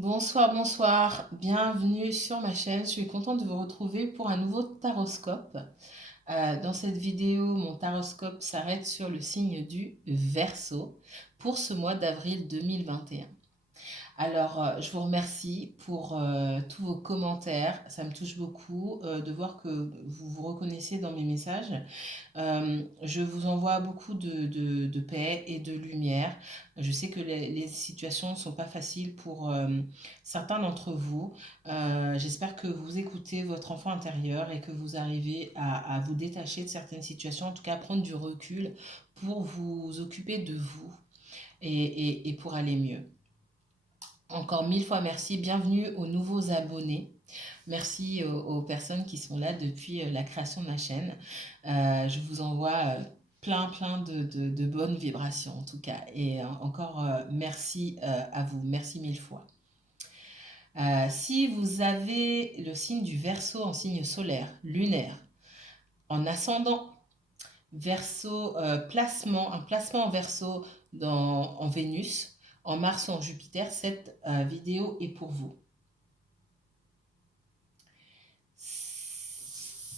Bonsoir, bonsoir, bienvenue sur ma chaîne. Je suis contente de vous retrouver pour un nouveau taroscope. Dans cette vidéo, mon taroscope s'arrête sur le signe du Verseau pour ce mois d'avril 2021. Alors, je vous remercie pour tous vos commentaires. Ça me touche beaucoup de voir que vous vous reconnaissez dans mes messages. Je vous envoie beaucoup de paix et de lumière. Je sais que les situations ne sont pas faciles pour certains d'entre vous. J'espère que vous écoutez votre enfant intérieur et que vous arrivez à vous détacher de certaines situations, en tout cas à prendre du recul pour vous occuper de vous et pour aller mieux. Encore mille fois merci, bienvenue aux nouveaux abonnés. Merci aux personnes qui sont là depuis la création de ma chaîne. Je vous envoie plein de bonnes vibrations en tout cas. Et encore merci à vous, merci mille fois. Si vous avez le signe du Verseau en signe solaire, lunaire, en ascendant, Verseau, un placement en Verseau en Vénus, en Mars ou en Jupiter, cette vidéo est pour vous.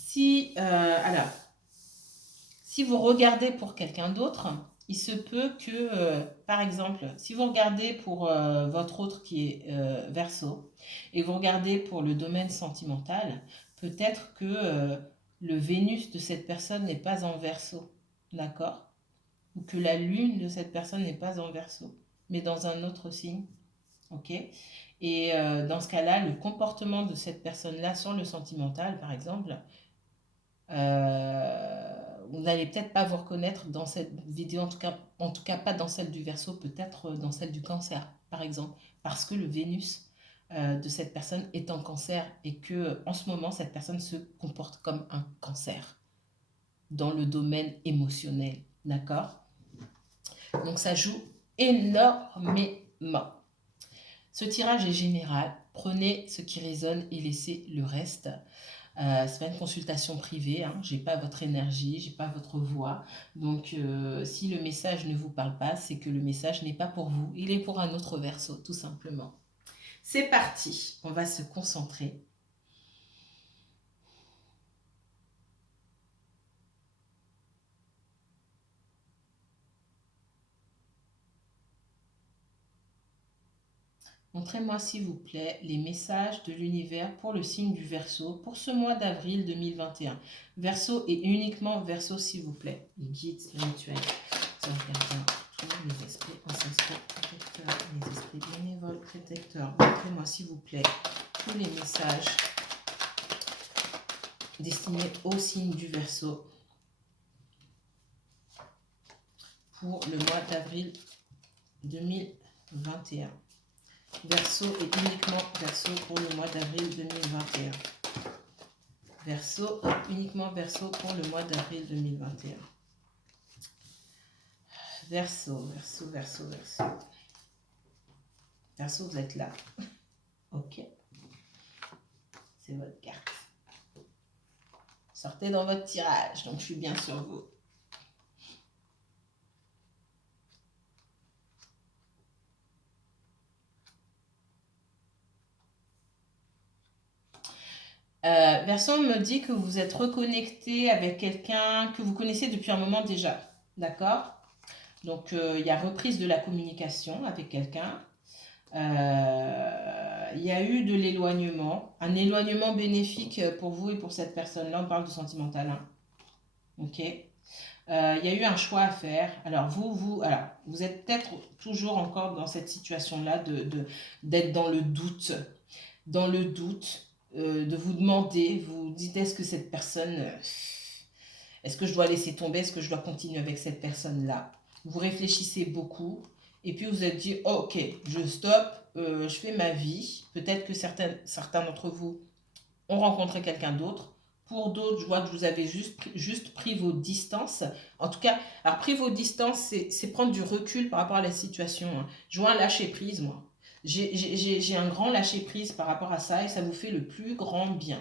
Si vous regardez pour quelqu'un d'autre, il se peut que, par exemple, si vous regardez pour votre autre qui est Verseau, et vous regardez pour le domaine sentimental, peut-être que le Vénus de cette personne n'est pas en Verseau, d'accord? Ou que la lune de cette personne n'est pas en Verseau, mais dans un autre signe, ok? Et dans ce cas-là, le comportement de cette personne-là sur le sentimental, par exemple, vous n'allez peut-être pas vous reconnaître dans cette vidéo, en tout cas pas dans celle du Verseau, peut-être dans celle du Cancer, par exemple, parce que le Vénus de cette personne est en Cancer et que en ce moment cette personne se comporte comme un Cancer dans le domaine émotionnel, d'accord? Donc ça joue énormément. Ce tirage est général, prenez ce qui résonne et laissez le reste. C'est pas une consultation privée, hein. J'ai pas votre énergie, j'ai pas votre voix. Donc si le message ne vous parle pas, c'est que le message n'est pas pour vous, il est pour un autre Verseau, tout simplement. C'est parti, on va se concentrer. Montrez-moi s'il vous plaît les messages de l'univers pour le signe du Verseau pour ce mois d'avril 2021. Verseau et uniquement Verseau s'il vous plaît. Les guides spirituels, les esprits ancestraux protecteurs, les esprits bénévoles protecteurs. Montrez-moi s'il vous plaît tous les messages destinés au signe du Verseau pour le mois d'avril 2021. Verseau et uniquement Verseau pour le mois d'avril 2021. Verseau et uniquement Verseau pour le mois d'avril 2021. Verseau, Verseau, Verseau, Verseau. Verseau, vous êtes là. Ok. C'est votre carte. Sortez dans votre tirage, donc je suis bien sur vous. Verseau me dit que vous êtes reconnecté avec quelqu'un que vous connaissez depuis un moment déjà. D'accord? Donc, il y a reprise de la communication avec quelqu'un. Il y a eu de l'éloignement, un éloignement bénéfique pour vous et pour cette personne-là. On parle de sentimental. Hein. Ok. Il y a eu un choix à faire. Alors, vous êtes peut-être toujours encore dans cette situation-là d'être dans le doute. Dans le doute, de vous demander, vous dites est-ce que cette personne, est-ce que je dois laisser tomber, est-ce que je dois continuer avec cette personne-là? Vous réfléchissez beaucoup et puis vous êtes dit oh, ok, je stoppe, je fais ma vie. Peut-être que certains d'entre vous ont rencontré quelqu'un d'autre. Pour d'autres, je vois que vous avez juste pris vos distances. En tout cas, alors pris vos distances, c'est prendre du recul par rapport à la situation. Hein. Je vois un lâcher-prise, moi. J'ai un grand lâcher-prise par rapport à ça et ça vous fait le plus grand bien.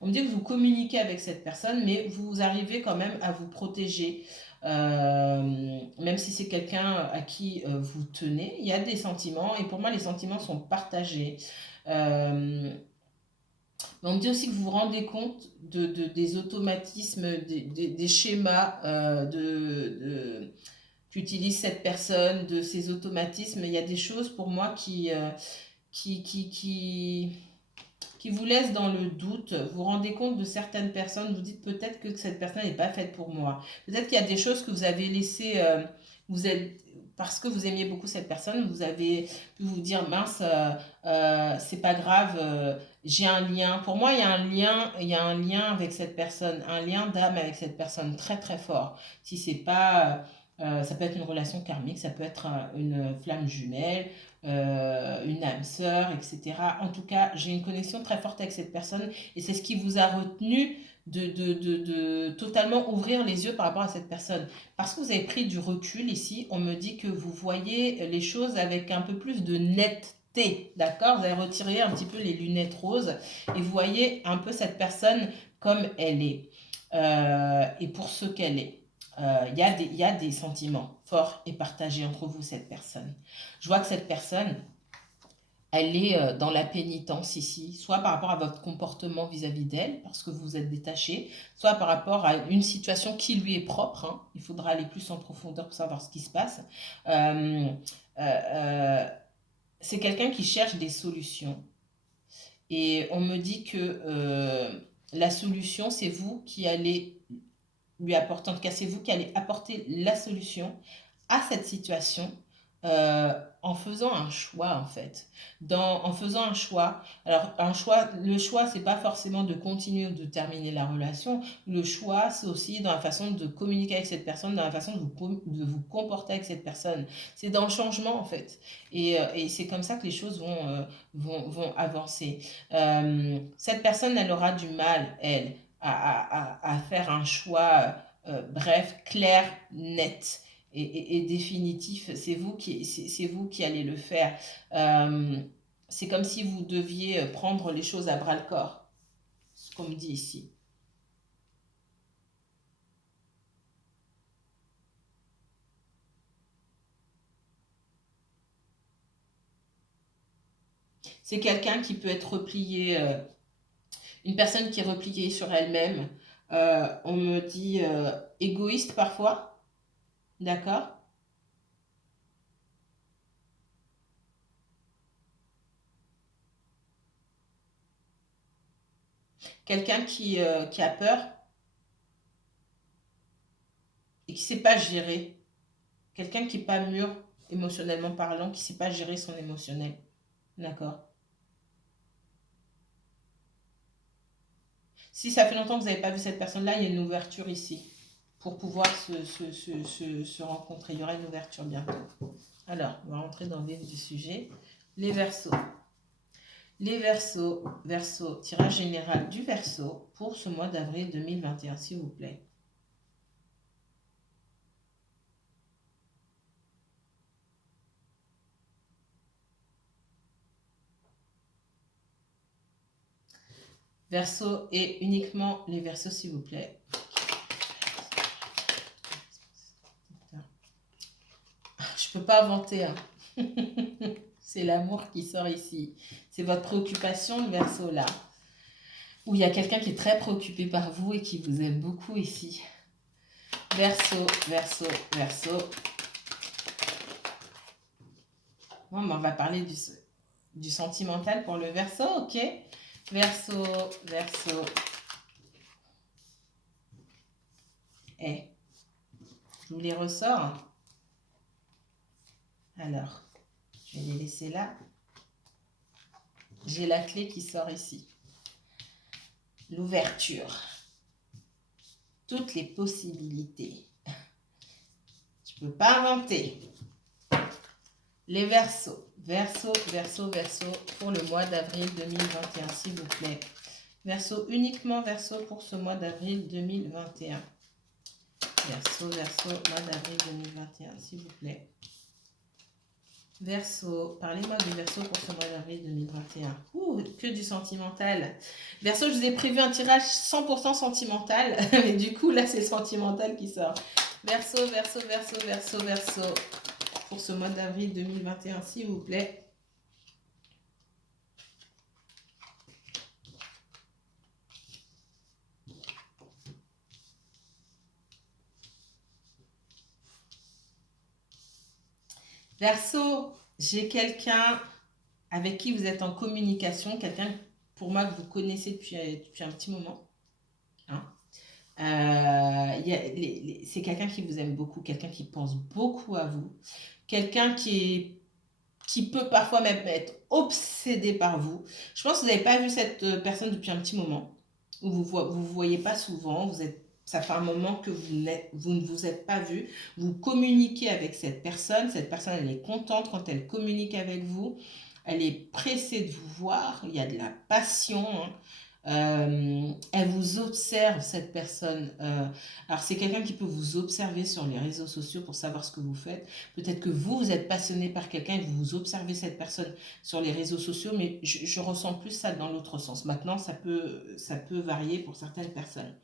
On me dit que vous communiquez avec cette personne, mais vous arrivez quand même à vous protéger même si c'est quelqu'un à qui vous tenez, il y a des sentiments, et pour moi, les sentiments sont partagés. Mais on me dit aussi que vous vous rendez compte des automatismes, des schémas qu'utilise cette personne, de ces automatismes. Il y a des choses pour moi qui, qui, qui, qui vous laissent dans le doute. Vous vous rendez compte de certaines personnes, vous dites peut-être que cette personne n'est pas faite pour moi. Peut-être qu'il y a des choses que vous avez laissées, vous êtes, parce que vous aimiez beaucoup cette personne, vous avez pu vous dire mince, c'est pas grave, j'ai un lien. Pour moi, il y a un lien avec cette personne, un lien d'âme avec cette personne très très fort. Si c'est pas, ça peut être une relation karmique, ça peut être une flamme jumelle, une âme sœur, etc. En tout cas, j'ai une connexion très forte avec cette personne et c'est ce qui vous a retenu de totalement ouvrir les yeux par rapport à cette personne. Parce que vous avez pris du recul ici, on me dit que vous voyez les choses avec un peu plus de netteté, d'accord? Vous avez retiré un petit peu les lunettes roses et vous voyez un peu cette personne comme elle est et pour ce qu'elle est. Il y a des sentiments forts et partagés entre vous, cette personne. Je vois que cette personne, elle est dans la pénitence ici, soit par rapport à votre comportement vis-à-vis d'elle, parce que vous êtes détaché, soit par rapport à une situation qui lui est propre. Hein. Il faudra aller plus en profondeur pour savoir ce qui se passe. Euh, euh, c'est quelqu'un qui cherche des solutions. Et on me dit que la solution, c'est vous qui allez lui apporter, en tout cas, c'est vous qui allez apporter la solution à cette situation en faisant un choix en fait. En faisant un choix, alors un choix, le choix c'est pas forcément de continuer ou de terminer la relation, le choix c'est aussi dans la façon de communiquer avec cette personne, dans la façon de vous comporter avec cette personne. C'est dans le changement en fait. Et c'est comme ça que les choses vont avancer. Cette personne elle aura du mal, elle, à faire un choix bref, clair, net et définitif. C'est vous qui allez le faire. Euh, c'est comme si vous deviez prendre les choses à bras le corps, ce qu'on me dit ici. C'est quelqu'un qui peut être replié, une personne qui est repliée sur elle-même. On me dit égoïste parfois, d'accord? Quelqu'un qui a peur et qui ne sait pas gérer. Quelqu'un qui n'est pas mûr émotionnellement parlant, qui ne sait pas gérer son émotionnel. D'accord. Si ça fait longtemps que vous n'avez pas vu cette personne-là, il y a une ouverture ici pour pouvoir se rencontrer. Il y aura une ouverture bientôt. Alors, on va rentrer dans le vif du sujet. Les Verseaux. Les Verseaux, tirage général du Verseau pour ce mois d'avril 2021, s'il vous plaît. Verseau et uniquement les Verseaux, s'il vous plaît. Je peux pas inventer. Hein. C'est l'amour qui sort ici. C'est votre préoccupation, le Verseau, là. Où il y a quelqu'un qui est très préoccupé par vous et qui vous aime beaucoup ici. Verseau, Verseau, Verseau. Bon, on va parler du sentimental pour le Verseau, ok? Verseau, Verseau. Eh, je vous les ressors. Alors, je vais les laisser là. J'ai la clé qui sort ici. L'ouverture. Toutes les possibilités. Je ne peux pas inventer. Les Verseaux. Verseau, Verseau, Verseau pour le mois d'avril 2021, s'il vous plaît. Verseau, uniquement Verseau pour ce mois d'avril 2021. Verseau, Verseau, mois d'avril 2021, s'il vous plaît. Verseau, parlez-moi du Verseau pour ce mois d'avril 2021. Ouh, que du sentimental. Verseau, je vous ai prévu un tirage 100% sentimental, mais du coup, là, c'est le sentimental qui sort. Verseau, Verseau, Verseau, Verseau, Verseau. Pour ce mois d'avril 2021, s'il vous plaît. Verseau, j'ai quelqu'un avec qui vous êtes en communication, quelqu'un pour moi que vous connaissez depuis un petit moment. Hein. C'est quelqu'un qui vous aime beaucoup, quelqu'un qui pense beaucoup à vous, quelqu'un qui peut parfois même être obsédé par vous. Je pense que vous n'avez pas vu cette personne depuis un petit moment, ou vous voyez pas souvent, ça fait un moment que vous ne vous êtes pas vu, vous communiquez avec cette personne, elle est contente quand elle communique avec vous, elle est pressée de vous voir, il y a de la passion, hein. Elle vous observe, cette personne. Alors, c'est quelqu'un qui peut vous observer sur les réseaux sociaux pour savoir ce que vous faites. Peut-être que vous êtes passionné par quelqu'un et que vous observez cette personne sur les réseaux sociaux, mais je ressens plus ça dans l'autre sens. Maintenant, ça peut varier pour certaines personnes.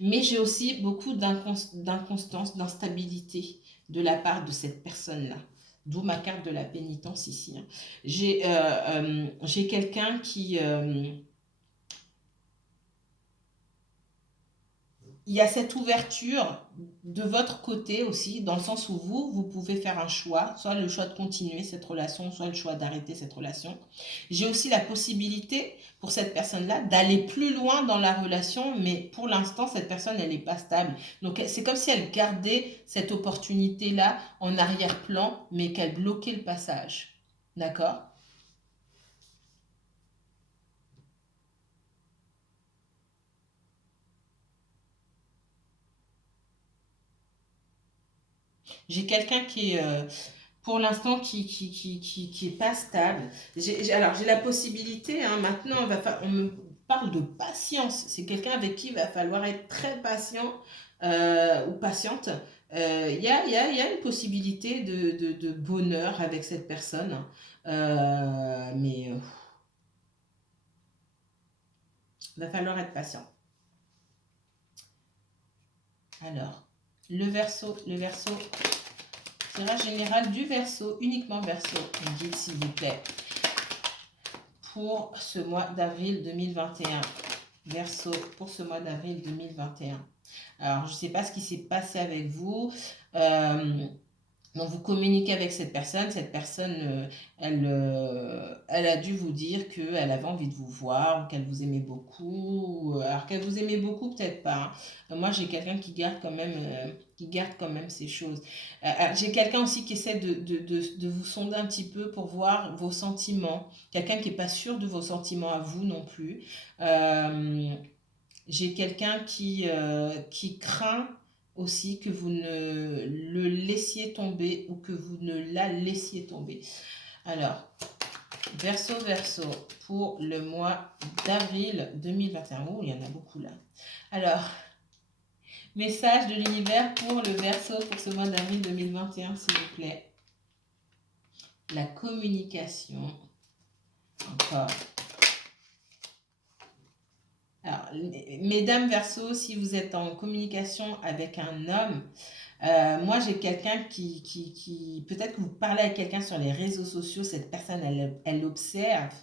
Mais j'ai aussi beaucoup d'inconstance, d'instabilité de la part de cette personne-là. D'où ma carte de la pénitence ici. Hein. J'ai quelqu'un qui... il y a cette ouverture de votre côté aussi, dans le sens où vous pouvez faire un choix, soit le choix de continuer cette relation, soit le choix d'arrêter cette relation. J'ai aussi la possibilité pour cette personne-là d'aller plus loin dans la relation, mais pour l'instant, cette personne, elle n'est pas stable. Donc, c'est comme si elle gardait cette opportunité-là en arrière-plan, mais qu'elle bloquait le passage. D'accord ? J'ai quelqu'un qui est... pour l'instant, qui est pas stable. Alors, j'ai la possibilité, hein, maintenant, on me parle de patience. C'est quelqu'un avec qui il va falloir être très patient ou patiente. Il y a une possibilité de bonheur avec cette personne. Mais il va falloir être patient. Alors, le verso, tirage général du Verseau, uniquement Verseau, un guide s'il vous plaît, pour ce mois d'avril 2021. Verseau, pour ce mois d'avril 2021. Alors, je ne sais pas ce qui s'est passé avec vous. Donc, vous communiquez avec cette personne. Cette personne, elle a dû vous dire qu'elle avait envie de vous voir, qu'elle vous aimait beaucoup. Alors qu'elle vous aimait beaucoup, peut-être pas. Hein. Moi, j'ai quelqu'un qui garde quand même ces choses. J'ai quelqu'un aussi qui essaie de vous sonder un petit peu pour voir vos sentiments. Quelqu'un qui n'est pas sûr de vos sentiments à vous non plus. J'ai quelqu'un qui craint aussi que vous ne le laissiez tomber ou que vous ne la laissiez tomber. Alors, Verseau, Verseau, pour le mois d'avril 2021. Oh, il y en a beaucoup là. Alors, message de l'univers pour le Verseau pour ce mois d'avril 2021, s'il vous plaît. La communication. Encore. Alors, mesdames Verseau, si vous êtes en communication avec un homme, moi j'ai quelqu'un qui peut-être que vous parlez avec quelqu'un sur les réseaux sociaux, cette personne elle observe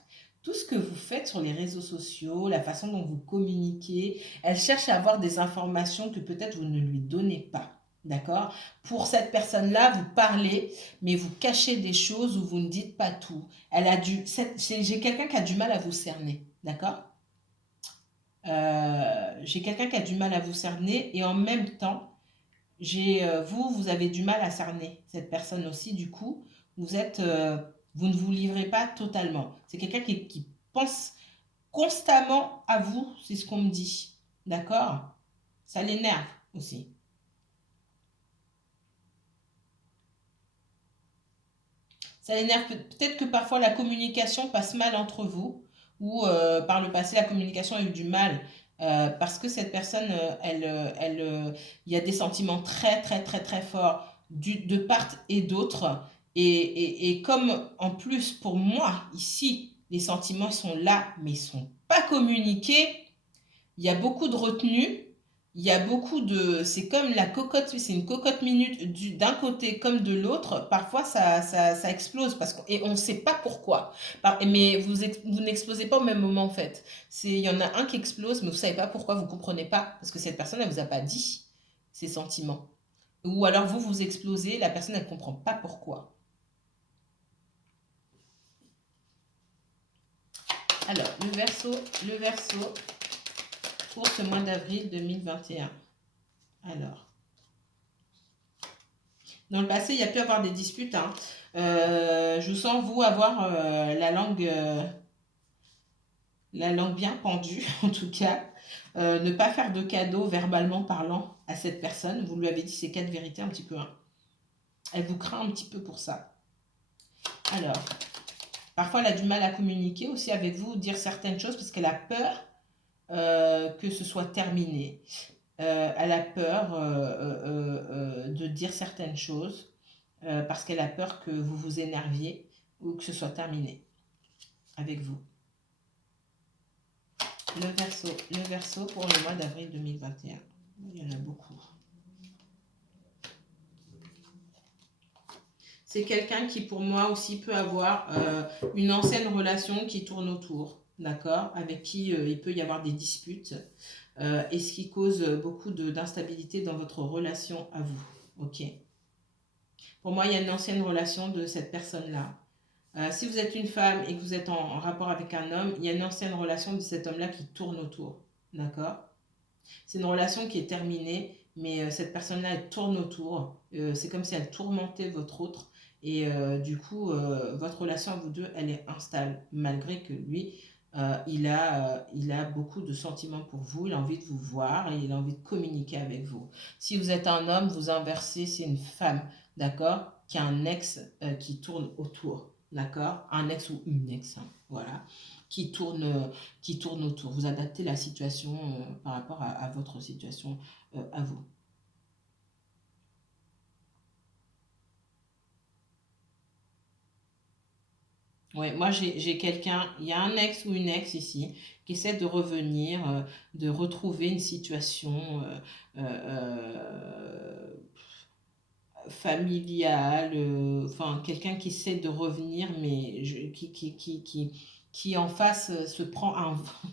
tout ce que vous faites sur les réseaux sociaux, la façon dont vous communiquez, elle cherche à avoir des informations que peut-être vous ne lui donnez pas. D'accord? Pour cette personne-là, vous parlez, mais vous cachez des choses ou vous ne dites pas tout. J'ai quelqu'un qui a du mal à vous cerner. D'accord? J'ai quelqu'un qui a du mal à vous cerner et en même temps, vous avez du mal à cerner cette personne aussi. Du coup, vous ne vous livrez pas totalement. C'est quelqu'un qui pense constamment à vous, c'est ce qu'on me dit. D'accord? Ça l'énerve aussi. Ça l'énerve peut-être que parfois la communication passe mal entre vous ou par le passé la communication a eu du mal parce que cette personne, il y a des sentiments très très très très forts de part et d'autre et comme en plus pour moi ici les sentiments sont là mais ils sont pas communiqués, il y a beaucoup de retenue, il y a beaucoup de... C'est comme la cocotte, c'est une cocotte minute d'un côté comme de l'autre. Parfois, ça explose et on ne sait pas pourquoi. Mais vous n'explosez pas au même moment, en fait. Il y en a un qui explose, mais vous ne savez pas pourquoi, vous ne comprenez pas. Parce que cette personne, elle ne vous a pas dit ses sentiments. Ou alors, vous explosez, la personne, elle ne comprend pas pourquoi. Alors, le verso pour ce mois d'avril 2021. Alors, dans le passé, il y a pu avoir des disputes. Hein. Je vous sens, vous, avoir la langue bien pendue, en tout cas. Ne pas faire de cadeaux verbalement parlant à cette personne. Vous lui avez dit ces 4 vérités un petit peu. Hein. Elle vous craint un petit peu pour ça. Alors, parfois, elle a du mal à communiquer aussi avec vous, dire certaines choses parce qu'elle a peur que ce soit terminé. Elle a peur de dire certaines choses parce qu'elle a peur que vous vous énerviez ou que ce soit terminé avec vous. Le verso pour le mois d'avril 2021. Il y en a beaucoup. C'est quelqu'un qui, pour moi, aussi peut avoir une ancienne relation qui tourne autour, d'accord, avec qui il peut y avoir des disputes, et ce qui cause beaucoup d'instabilité dans votre relation à vous, ok. Pour moi, il y a une ancienne relation de cette personne-là. Si vous êtes une femme et que vous êtes en rapport avec un homme, il y a une ancienne relation de cet homme-là qui tourne autour, d'accord. C'est une relation qui est terminée, mais cette personne-là, elle tourne autour. C'est comme si elle tourmentait votre autre. Et du coup, votre relation à vous deux, elle est instable, malgré que lui, il a beaucoup de sentiments pour vous, il a envie de vous voir et il a envie de communiquer avec vous. Si vous êtes un homme, vous inversez, c'est une femme, d'accord, qui a un ex qui tourne autour, d'accord, un ex ou une ex, hein, voilà, qui tourne autour. Vous adaptez la situation par rapport à votre situation à vous. Ouais, moi j'ai quelqu'un, il y a un ex ou une ex ici qui essaie de revenir, de retrouver une situation familiale, enfin quelqu'un qui essaie de revenir, mais qui en face se prend un vent.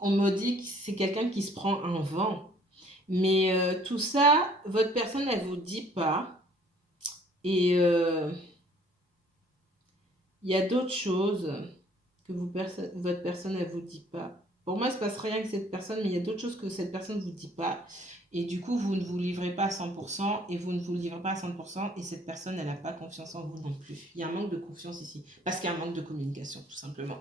On me dit que c'est quelqu'un qui se prend un vent, mais tout ça, votre personne, elle vous dit pas. Et il y a d'autres choses que votre personne ne vous dit pas. Pour moi, il ne se passe rien avec cette personne, mais il y a d'autres choses que cette personne ne vous dit pas. Et du coup, vous ne vous livrez pas à 100% et vous ne vous livrez pas à 100% et cette personne, elle n'a pas confiance en vous non plus. Il y a un manque de confiance ici parce qu'il y a un manque de communication, tout simplement.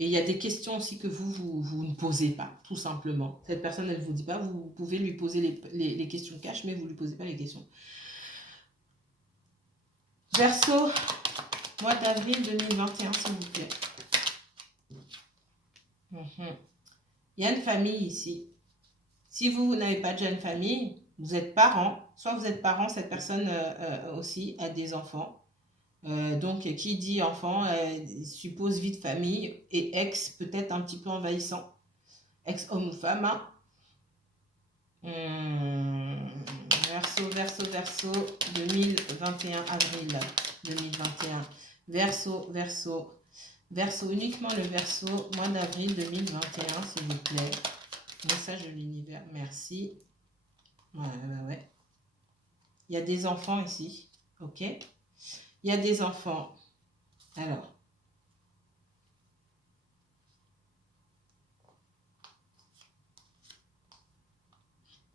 Et il y a des questions aussi que vous ne posez pas, tout simplement. Cette personne, elle ne vous dit pas, vous pouvez lui poser les questions cash, mais vous ne lui posez pas les questions. Verseau, mois d'avril 2021, s'il vous plaît. Il y a une famille ici. Si vous n'avez pas déjà une famille, vous êtes parents. Soit vous êtes parents, cette personne aussi a des enfants. Donc, qui dit enfant suppose vie de famille et ex peut-être un petit peu envahissant. Ex homme ou femme. Hein. Verseau, 2021, avril 2021. Verseau, uniquement le Verseau, mois d'avril 2021, s'il vous plaît. Message de l'univers, merci. Ouais. Il y a des enfants ici, ok. Il y a des enfants. Alors.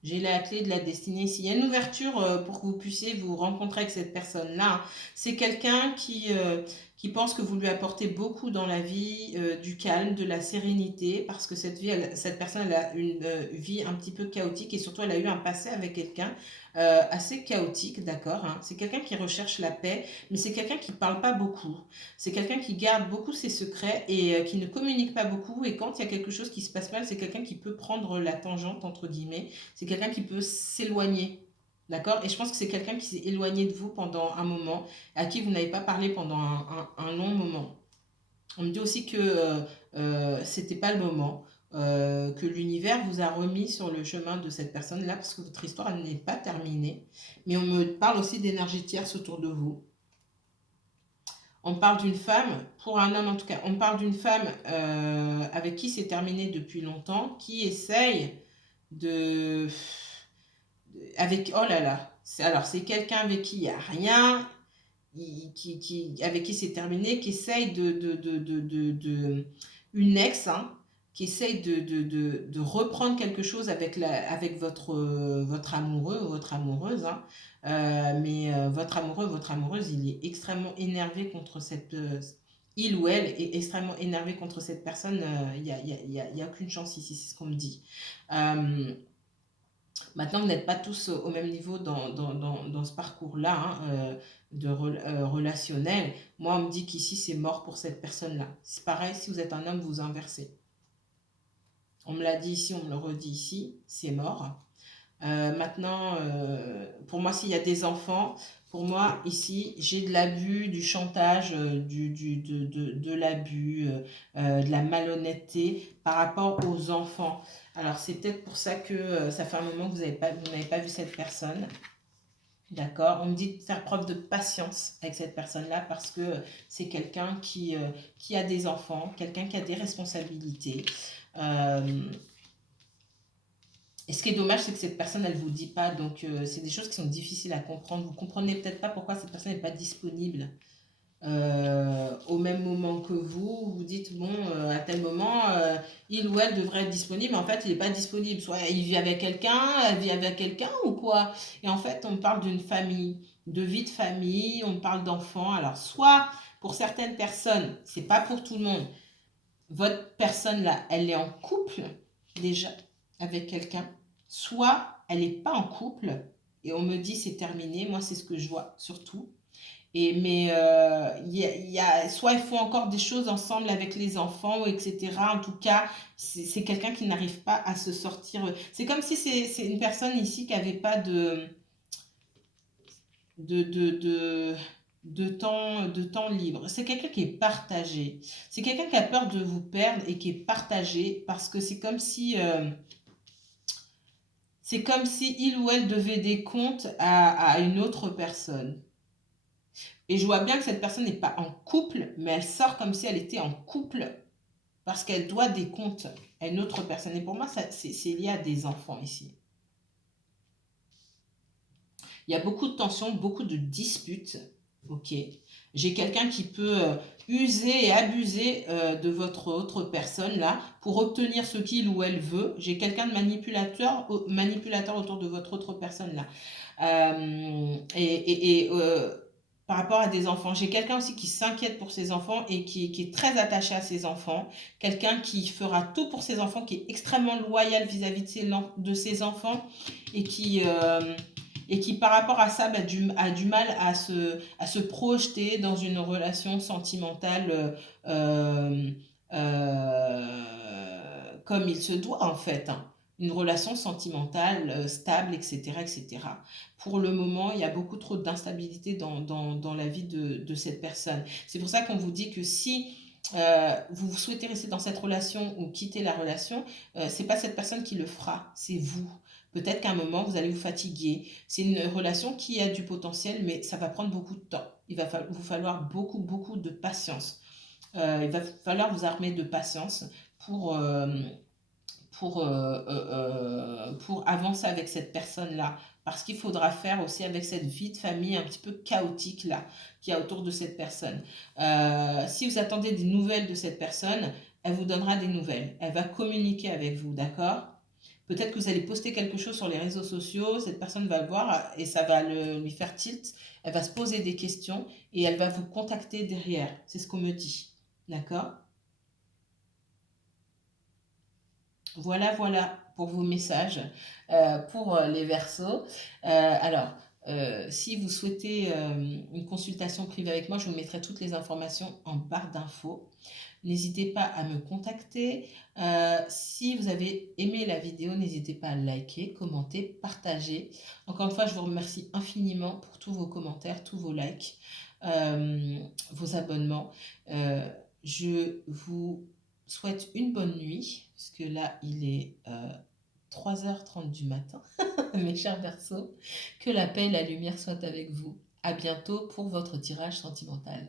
J'ai la clé de la destinée ici. Il y a une ouverture pour que vous puissiez vous rencontrer avec cette personne-là. C'est quelqu'un qui pense que vous lui apportez beaucoup dans la vie, du calme, de la sérénité, parce que cette personne elle a une vie un petit peu chaotique et surtout elle a eu un passé avec quelqu'un assez chaotique, d'accord, hein. C'est quelqu'un qui recherche la paix, mais c'est quelqu'un qui ne parle pas beaucoup. C'est quelqu'un qui garde beaucoup ses secrets et qui ne communique pas beaucoup. Et quand il y a quelque chose qui se passe mal, c'est quelqu'un qui peut prendre la tangente, entre guillemets. C'est quelqu'un qui peut s'éloigner. D'accord. Et je pense que c'est quelqu'un qui s'est éloigné de vous pendant un moment, à qui vous n'avez pas parlé pendant un long moment. On me dit aussi que c'était pas le moment. que l'univers vous a remis sur le chemin de cette personne-là, parce que votre histoire, elle n'est pas terminée. Mais on me parle aussi d'énergie tierce autour de vous. On parle d'une femme, pour un homme en tout cas, on parle d'une femme avec qui c'est terminé depuis longtemps, qui essaye de... Avec, oh là là, alors c'est quelqu'un avec qui il n'y a rien, avec qui c'est terminé, qui essaye une ex, hein, qui essaye de reprendre quelque chose avec votre amoureux ou votre amoureuse, hein. Mais votre amoureux, votre amoureuse, il est extrêmement énervé contre il ou elle est extrêmement énervé contre cette personne. Il y a aucune chance ici, c'est ce qu'on me dit. Maintenant, vous n'êtes pas tous au même niveau dans ce parcours-là, hein, relationnel. Moi, on me dit qu'ici, c'est mort pour cette personne-là. C'est pareil, si vous êtes un homme, vous inversez. On me l'a dit ici, on me le redit ici, c'est mort. Maintenant, pour moi, s'il y a des enfants, pour moi, ici, j'ai de l'abus, du chantage, de l'abus, de la malhonnêteté par rapport aux enfants. Alors, c'est peut-être pour ça que ça fait un moment que vous n'avez pas vu cette personne. D'accord? On me dit de faire preuve de patience avec cette personne-là parce que c'est quelqu'un qui a des enfants, quelqu'un qui a des responsabilités. Et ce qui est dommage, c'est que cette personne, elle ne vous dit pas. Donc, c'est des choses qui sont difficiles à comprendre. Vous ne comprenez peut-être pas pourquoi cette personne n'est pas disponible au même moment que vous. Vous dites, bon, à tel moment, il ou elle devrait être disponible. Mais en fait, il n'est pas disponible. Soit il vit avec quelqu'un, elle vit avec quelqu'un ou quoi. Et en fait, on parle d'une famille, de vie de famille, on parle d'enfants. Alors, soit pour certaines personnes, c'est pas pour tout le monde. Votre personne là, elle est en couple déjà avec quelqu'un, soit elle n'est pas en couple et on me dit c'est terminé, moi c'est ce que je vois surtout. Mais soit ils font encore des choses ensemble avec les enfants, etc. En tout cas, c'est quelqu'un qui n'arrive pas à se sortir. C'est comme si c'est une personne ici qui n'avait pas de, de, de, de temps libre. C'est quelqu'un qui est partagé. C'est quelqu'un qui a peur de vous perdre et qui est partagé parce que c'est comme si il ou elle devait des comptes à une autre personne. Et je vois bien que cette personne n'est pas en couple, mais elle sort comme si elle était en couple parce qu'elle doit des comptes à une autre personne. Et pour moi, c'est lié à des enfants ici. Il y a beaucoup de tensions, beaucoup de disputes. Ok. J'ai quelqu'un qui peut user et abuser de votre autre personne là pour obtenir ce qu'il ou elle veut. J'ai quelqu'un de manipulateur autour de votre autre personne là. Par rapport à des enfants, j'ai quelqu'un aussi qui s'inquiète pour ses enfants et qui est très attaché à ses enfants. Quelqu'un qui fera tout pour ses enfants, qui est extrêmement loyal vis-à-vis de ses enfants et qui par rapport à ça a du mal à se projeter dans une relation sentimentale comme il se doit en fait, hein. Une relation sentimentale stable, etc., etc. Pour le moment, il y a beaucoup trop d'instabilité dans la vie de cette personne. C'est pour ça qu'on vous dit que si vous souhaitez rester dans cette relation ou quitter la relation, c'est pas cette personne qui le fera, c'est vous. Peut-être qu'à un moment, vous allez vous fatiguer. C'est une relation qui a du potentiel, mais ça va prendre beaucoup de temps. Il va vous falloir beaucoup, beaucoup de patience. Il va falloir vous armer de patience pour, pour avancer avec cette personne-là. Parce qu'il faudra faire aussi avec cette vie de famille un petit peu chaotique là, qu'il y a autour de cette personne. Si vous attendez des nouvelles de cette personne, elle vous donnera des nouvelles. Elle va communiquer avec vous, d'accord? Peut-être que vous allez poster quelque chose sur les réseaux sociaux, cette personne va le voir et ça va lui faire tilt. Elle va se poser des questions et elle va vous contacter derrière. C'est ce qu'on me dit. D'accord? Voilà, voilà pour vos messages pour les Verseaux. Alors, si vous souhaitez une consultation privée avec moi, je vous mettrai toutes les informations en barre d'infos. N'hésitez pas à me contacter. Si vous avez aimé la vidéo, n'hésitez pas à liker, commenter, partager. Encore une fois, je vous remercie infiniment pour tous vos commentaires, tous vos likes, vos abonnements. Je vous souhaite une bonne nuit, puisque là, il est 3h30 du matin, mes chers Verseaux. Que la paix et la lumière soient avec vous. À bientôt pour votre tirage sentimental.